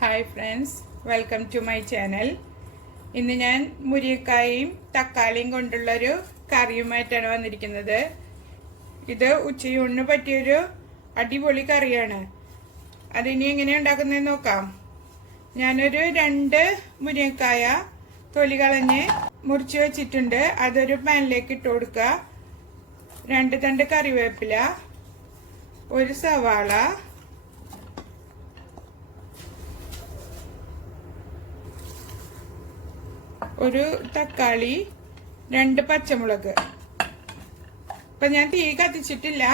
Hi friends, welcome to my channel. ഇന്ന് ഞാൻ മുരിങ്ങക്കായും തക്കാളിയും കൊണ്ടുള്ളൊരു കറിയുമായിട്ടാണ് വന്നിരിക്കുന്നത്. ഇത് ഉച്ചയൂണിന് പറ്റിയൊരു അടിപൊളി കറിയാണ്. അതിനി എങ്ങനെ ഉണ്ടാക്കുന്നതെന്ന് നോക്കാം. ഞാനൊരു 2 മുരിങ്ങക്കായ തൊലി കളഞ്ഞ് മുറിച്ച് വെച്ചിട്ടുണ്ട്. അതൊരു പാനിലേക്ക് ഇട്ട് കൊടുക്കുക. 2 തണ്ട് കറിവേപ്പില, ഒരു സവാള, ഒരു തക്കാളി, 2 പച്ചമുളക്. ഇപ്പൊ ഞാൻ തീ കത്തിച്ചിട്ടില്ല.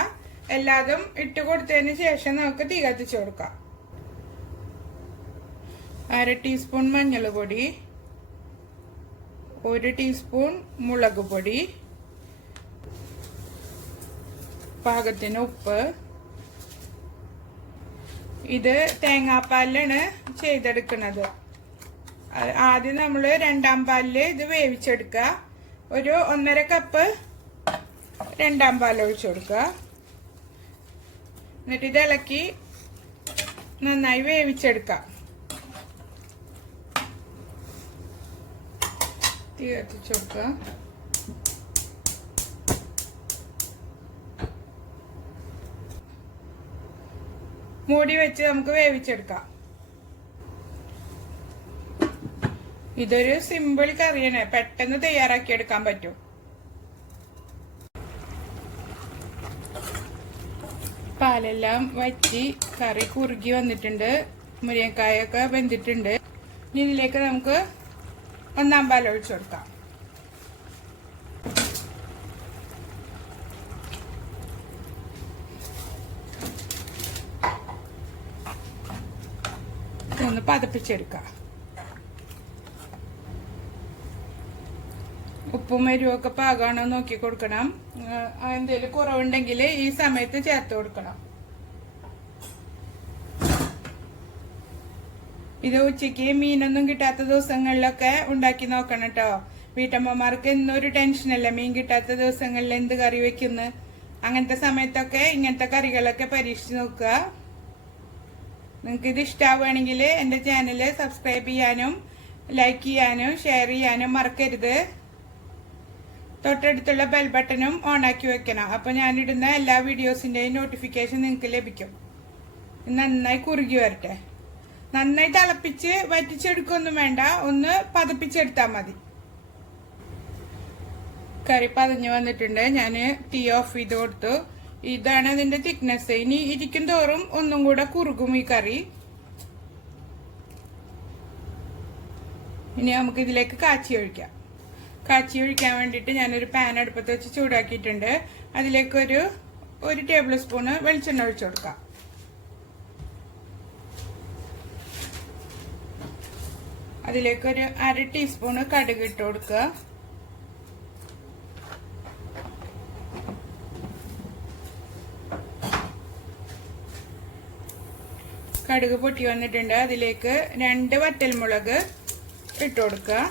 എല്ലാതും ഇട്ട് കൊടുത്തതിന് ശേഷം നമുക്ക് തീ കത്തിച്ചു കൊടുക്കാം. 1/2 ടീസ്പൂൺ മഞ്ഞൾപ്പൊടി, 1 ടീസ്പൂൺ മുളക് പൊടി, പാകത്തിന് ഉപ്പ്. ഇത് തേങ്ങാപ്പാലിലാണ് ചെയ്തെടുക്കുന്നത്. ആദ്യം നമ്മൾ 2ാം പാലില് ഇത് വേവിച്ചെടുക്കുക. ഒരു 1.5 കപ്പ് 2ാം പാൽ ഒഴിച്ചു കൊടുക്കുക. എന്നിട്ട് ഇത് ഇളക്കി നന്നായി വേവിച്ചെടുക്കാം. തീ കത്തിച്ചു കൊടുക്കുക. മൂടി വെച്ച് നമുക്ക് വേവിച്ചെടുക്കാം. ഇതൊരു സിമ്പിൾ കറിയാണ്, പെട്ടെന്ന് തയ്യാറാക്കി എടുക്കാൻ പറ്റും. പാലെല്ലാം വറ്റി കറി കുറുകി വന്നിട്ടുണ്ട്. മുരിങ്ങക്കായൊക്കെ വെന്തിട്ടുണ്ട്. ഇതിലേക്ക് നമുക്ക് 1ാം പാൽ ഒഴിച്ചു കൊടുക്കാം. ഇതൊന്ന് പതപ്പിച്ചെടുക്കാം. ഉപ്പും എരിവൊക്കെ പാകമാണോ നോക്കി കൊടുക്കണം. എന്തെങ്കിലും കുറവുണ്ടെങ്കിൽ ഈ സമയത്ത് ചേർത്ത് കൊടുക്കണം. ഇത് ഉച്ചയ്ക്ക് മീനൊന്നും കിട്ടാത്ത ദിവസങ്ങളിലൊക്കെ ഉണ്ടാക്കി നോക്കണം കേട്ടോ. വീട്ടമ്മമാർക്ക് എന്നൊരു ടെൻഷനല്ല, മീൻ കിട്ടാത്ത ദിവസങ്ങളിൽ എന്ത് കറി വെക്കുന്നു. അങ്ങനത്തെ സമയത്തൊക്കെ ഇങ്ങനത്തെ കറികളൊക്കെ പരീക്ഷിച്ച് നോക്കുക. നിങ്ങൾക്ക് ഇത് ഇഷ്ടാവുകയാണെങ്കിൽ എൻ്റെ ചാനൽ സബ്സ്ക്രൈബ് ചെയ്യാനും ലൈക്ക് ചെയ്യാനും ഷെയർ ചെയ്യാനും മറക്കരുത്. തൊട്ടടുത്തുള്ള ബെൽ ബട്ടണും ഓൺ ആക്കി വെക്കണം. അപ്പൊ ഞാനിടുന്ന എല്ലാ വീഡിയോസിന്റെയും നോട്ടിഫിക്കേഷൻ നിങ്ങൾക്ക് ലഭിക്കും. നന്നായി കുറുകി വരട്ടെ. നന്നായി തിളപ്പിച്ച് വറ്റിച്ചെടുക്കൊന്നും വേണ്ട, ഒന്ന് പതപ്പിച്ചെടുത്താൽ മതി. കറി പതഞ്ഞു വന്നിട്ടുണ്ട്. ഞാൻ തീ ഓഫ് ചെയ്ത് കൊടുത്തു. ഇതാണ് അതിന്റെ തിക്നെസ്. ഇനി ഇരിക്കും തോറും ഒന്നും കൂടെ കുറുകും ഈ കറി. ഇനി നമുക്ക് ഇതിലേക്ക് കാച്ചി ഒഴിക്കാൻ വേണ്ടിയിട്ട് ഞാനൊരു പാൻ അടുപ്പത്ത് വെച്ച് ചൂടാക്കിയിട്ടുണ്ട്. അതിലേക്ക് ഒരു ടേബിൾ സ്പൂണ് വെളിച്ചെണ്ണ ഒഴിച്ചു കൊടുക്കാം. അതിലേക്ക് 1/2 ടീസ്പൂണ് കടുക് ഇട്ട് കൊടുക്കുക. കടുക് പൊട്ടി വന്നിട്ടുണ്ട്. അതിലേക്ക് 2 വറ്റൽമുളക് ഇട്ട് കൊടുക്കുക.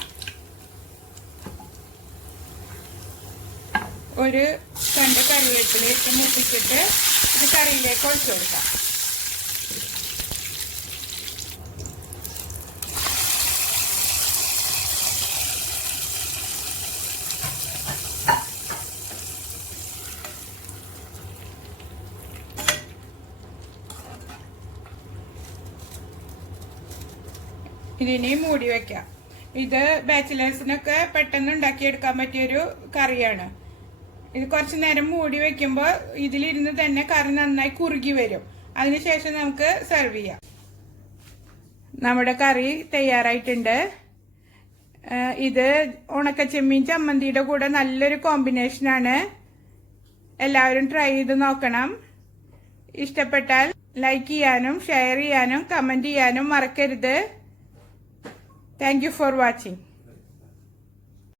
ഒരു 2 കറിവേപ്പിലേക്ക് മുപ്പിച്ചിട്ട് ഇത് കറിയിലേക്ക് ഒഴിച്ചു കൊടുക്കാം. ഇതിനെ മൂടി വെക്കാം. ഇത് ബാച്ചിലേഴ്സിനൊക്കെ പെട്ടെന്ന് ഉണ്ടാക്കിയെടുക്കാൻ പറ്റിയൊരു കറിയാണ്. ഇത് കുറച്ചു നേരം മൂടി വെക്കുമ്പോൾ ഇതിലിരുന്ന് തന്നെ കറി നന്നായി കുറുകി വരും. അതിനുശേഷം നമുക്ക് സെർവ് ചെയ്യാം. നമ്മുടെ കറി തയ്യാറായിട്ടുണ്ട്. ഇത് ഉണക്കച്ചെമ്മീൻ ചമ്മന്തിയുടെ കൂടെ നല്ലൊരു കോമ്പിനേഷനാണ്. എല്ലാവരും ട്രൈ ചെയ്ത് നോക്കണം. ഇഷ്ടപ്പെട്ടാൽ ലൈക്ക് ചെയ്യാനും ഷെയർ ചെയ്യാനും കമന്റ് ചെയ്യാനും മറക്കരുത്. Thank you for watching.